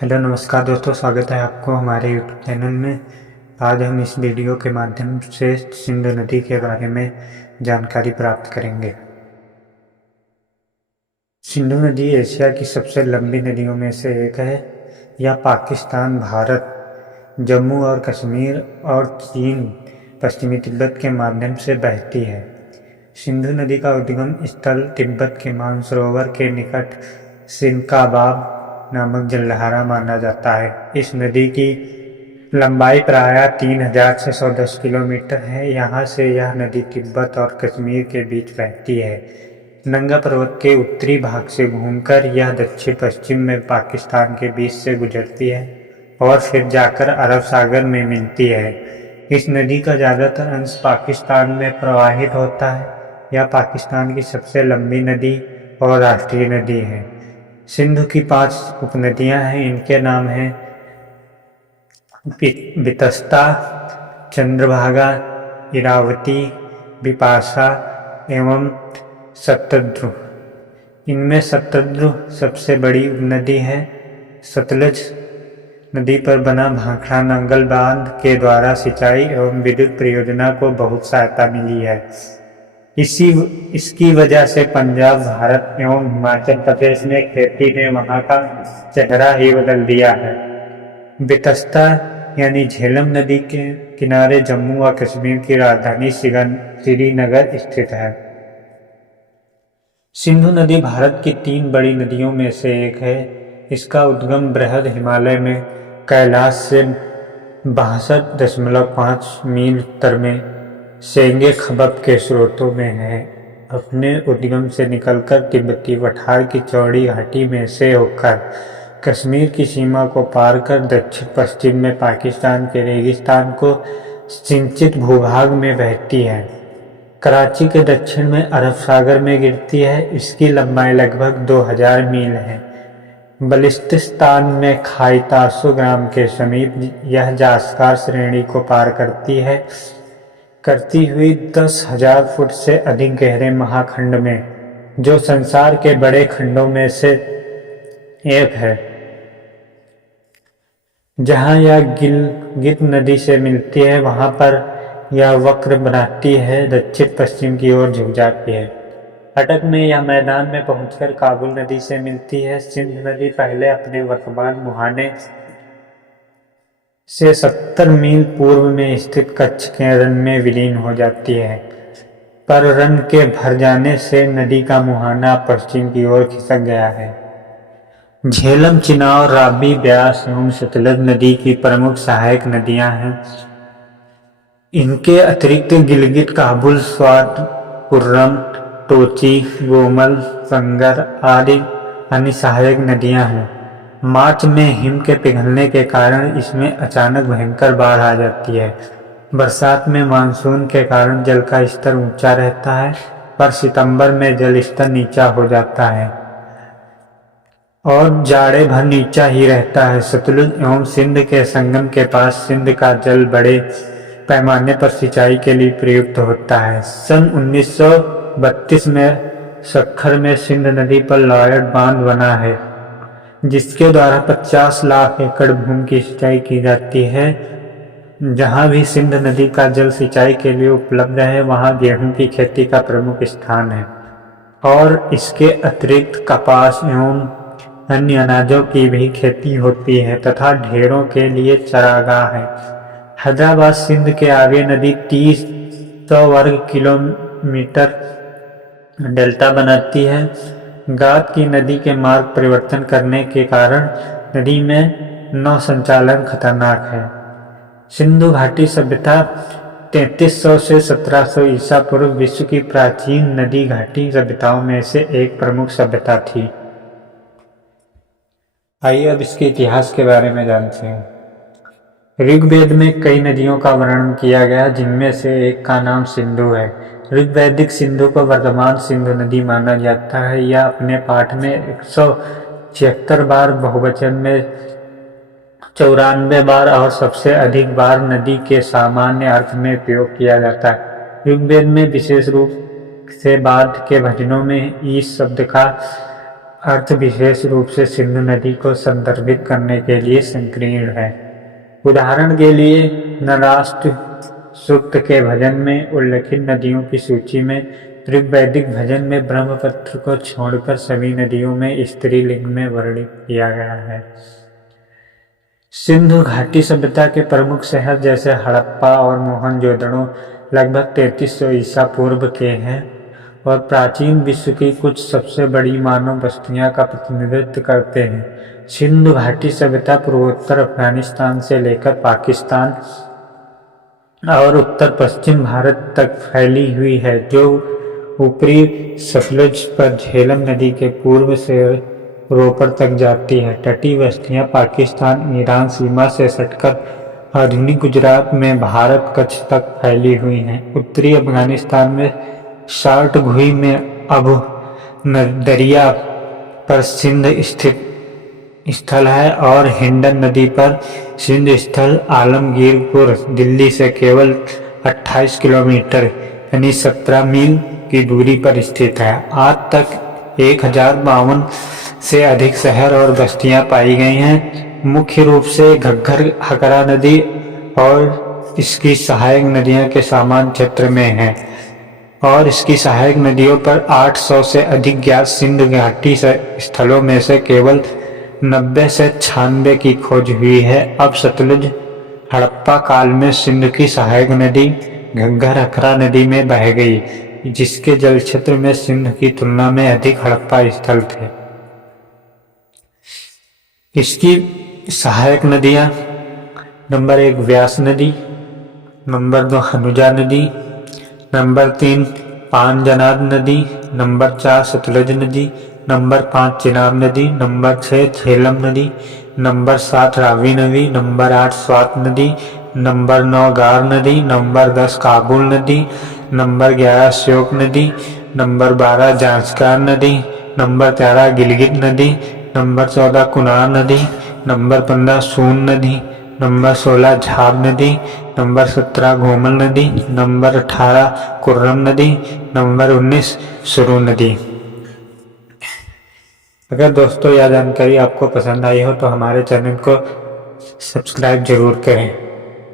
Hello नमस्कार दोस्तों, स्वागत है आपको हमारे यूट्यूब चैनल में। आज हम इस वीडियो के माध्यम से सिंधु नदी के बारे में जानकारी प्राप्त करेंगे। सिंधु नदी एशिया की सबसे लंबी नदियों में से एक है। यह पाकिस्तान, भारत, जम्मू और कश्मीर और चीन, पश्चिमी तिब्बत के माध्यम से बहती है। सिंधु नदी का उद्गम स्थल तिब्बत के मानसरोवर के निकट सिनकाबाब नामक जलधारा माना जाता है। इस नदी की लंबाई प्रायः 3610 किलोमीटर है। यहाँ से यह नदी तिब्बत और कश्मीर के बीच बहती है। नंगा पर्वत के उत्तरी भाग से घूमकर यह दक्षिण पश्चिम में पाकिस्तान के बीच से गुजरती है और फिर जाकर अरब सागर में मिलती है। इस नदी का ज़्यादातर अंश पाकिस्तान में प्रवाहित होता है। यह पाकिस्तान की सबसे लंबी नदी और राष्ट्रीय नदी है। सिंधु की 5 उपनदियां हैं। इनके नाम हैं बितस्ता, चंद्रभागा, इरावती, बिपाशा एवं सतद्रु। इनमें सतद्रु सबसे बड़ी उपनदी है। सतलज नदी पर बना भाखड़ा नांगल बांध के द्वारा सिंचाई एवं विद्युत परियोजना को बहुत सहायता मिली है। इसकी वजह से पंजाब, भारत एवं हिमाचल प्रदेश में खेती ने वहां का चेहरा ही बदल दिया है। बितस्ता यानी झेलम नदी के किनारे जम्मू और कश्मीर की राजधानी श्रीनगर स्थित है। सिंधु नदी भारत की 3 बड़ी नदियों में से एक है। इसका उद्गम बृहद हिमालय में कैलाश से 62.5 मील उत्तर में सेंगे खबब के स्रोतों में है। अपने उद्गम से निकलकर तिब्बती पठार की चौड़ी घाटी में से होकर कश्मीर की सीमा को पार कर दक्षिण पश्चिम में पाकिस्तान के रेगिस्तान को सिंचित भूभाग में बहती है। कराची के दक्षिण में अरब सागर में गिरती है। इसकी लंबाई लगभग 2000 मील है। बलिस्तिस्तान में खाई तासो ग्राम के समीप यह जास्कार श्रेणी को पार करती हुई 10,000 फुट से अधिक गहरे महाखंड में, जो संसार के बड़े खंडों में से एक है, जहां यह गिलगित नदी से मिलती है, वहां पर यह वक्र बनाती है, दक्षिण पश्चिम की ओर झुक जाती है। अटक में यह मैदान में पहुंचकर काबुल नदी से मिलती है। सिंध नदी पहले अपने वर्तमान मुहाने से 70 मील पूर्व में स्थित कच्छ के रन में विलीन हो जाती है, पर रन के भर जाने से नदी का मुहाना पश्चिम की ओर खिसक गया है। झेलम, चिनाब, रावी, ब्यास एवं सतलज नदी की प्रमुख सहायक नदियां हैं। इनके अतिरिक्त गिलगित, काबुल, स्वात, कुर्रम, टोची, गोमल, संगर आदि अन्य सहायक नदियां हैं। मार्च में हिम के पिघलने के कारण इसमें अचानक भयंकर बाढ़ आ जाती है। बरसात में मानसून के कारण जल का स्तर ऊंचा रहता है, पर सितंबर में जल स्तर नीचा हो जाता है और जाड़े भर नीचा ही रहता है। सतलुज एवं सिंध के संगम के पास सिंध का जल बड़े पैमाने पर सिंचाई के लिए प्रयुक्त होता है। सन 1932 में सक्खर में सिंध नदी पर लॉयड बांध बना है, जिसके द्वारा 50 लाख एकड़ भूमि की सिंचाई की जाती है। जहां भी सिंध नदी का जल सिंचाई के लिए उपलब्ध है, वहां गेहूं की खेती का प्रमुख स्थान है और इसके अतिरिक्त कपास एवं अन्य अनाजों की भी खेती होती है तथा ढेरों के लिए चारागाह है। हैदराबाद सिंध के आगे नदी 30 वर्ग किलोमीटर डेल्टा बनाती है। गाद की नदी के मार्ग परिवर्तन करने के कारण नदी में नौ संचालन खतरनाक है। सिंधु घाटी सभ्यता 3300 से 1700 ईसा पूर्व विश्व की प्राचीन नदी घाटी सभ्यताओं में से एक प्रमुख सभ्यता थी। आइए अब इसके इतिहास के बारे में जानते हैं। ऋग्वेद में कई नदियों का वर्णन किया गया, जिनमें से एक का नाम सिंधु है। ऋग्वैदिक सिंधु को वर्तमान सिंधु नदी माना जाता है। यह अपने पाठ में 176 बार, बहुवचन में 94 बार और सबसे अधिक बार नदी के सामान्य अर्थ में उपयोग किया जाता है। ऋग्वेद में विशेष रूप से बाद के भजनों में इस शब्द का अर्थ विशेष रूप से सिंधु नदी को संदर्भित करने के लिए संकीर्ण है। उदाहरण के लिए नराष्ट्र सूक्त के भजन में उल्लिखित नदियों की सूची में ऋग्वैदिक भजन में ब्रह्मपुत्र को छोड़कर सभी नदियों में स्त्रीलिंग में वर्णित किया गया है। सिंधु घाटी सभ्यता के प्रमुख शहर जैसे हड़प्पा और मोहनजोदड़ो लगभग 3300 ईसा पूर्व के हैं और प्राचीन विश्व की कुछ सबसे बड़ी मानव बस्तियां का प्रतिनिधित्व करते हैं। सिंधु घाटी सभ्यता पूर्वोत्तर अफगानिस्तान से लेकर पाकिस्तान और उत्तर पश्चिम भारत तक फैली हुई है, जो ऊपरी सतलुज पर झेलम नदी के पूर्व से रोपर तक जाती है। तटीय बस्तियां पाकिस्तान ईरान सीमा से सटकर आधुनिक गुजरात में भारत कच्छ तक फैली हुई हैं। उत्तरी अफगानिस्तान में शार्ट घुई में अबू दरिया पर सिंध स्थित स्थल है और हिंडन नदी पर सिंध स्थल आलमगीरपुर दिल्ली से केवल 28 किलोमीटर यानी 17 मील की दूरी पर स्थित है। आज तक 1052 से अधिक शहर और बस्तियां पाई गई हैं। मुख्य रूप से घग्गर हकरा नदी और इसकी सहायक नदियां के समान क्षेत्र में हैं और इसकी सहायक नदियों पर 800 से अधिक ज्ञात सिंधु घाटी स्थलों में से केवल 90 से 96 की खोज हुई है। अब सतलुज हड़प्पा काल में सिंध की सहायक नदी घग्गर हकरा नदी में बह गई, जिसके जल क्षेत्र में सिंध की तुलना में अधिक हड़प्पा स्थल थे। इसकी सहायक नदियां नंबर 1 व्यास नदी, नंबर 2 हनुजा नदी, नंबर 3 पांजनाद नदी, नंबर 4 सतलुज नदी, नंबर 5 चिनाब नदी, नंबर 6 झेलम नदी, नंबर 7 रावी नदी, नंबर 8 स्वात नदी, नंबर 9 गार नदी, नंबर 10 काबुल नदी, नंबर 11 श्योक नदी, नंबर 12 जांस्कार नदी, नंबर 13 गिलगित नदी, नंबर 14 कुनार नदी, नंबर 15 सून नदी, नंबर 16 झाब नदी, नंबर 17 घोमल नदी, नंबर 18 कुर्रम नदी, नंबर 19 सुरू नदी। अगर दोस्तों यह जानकारी आपको पसंद आई हो तो हमारे चैनल को सब्सक्राइब जरूर करें।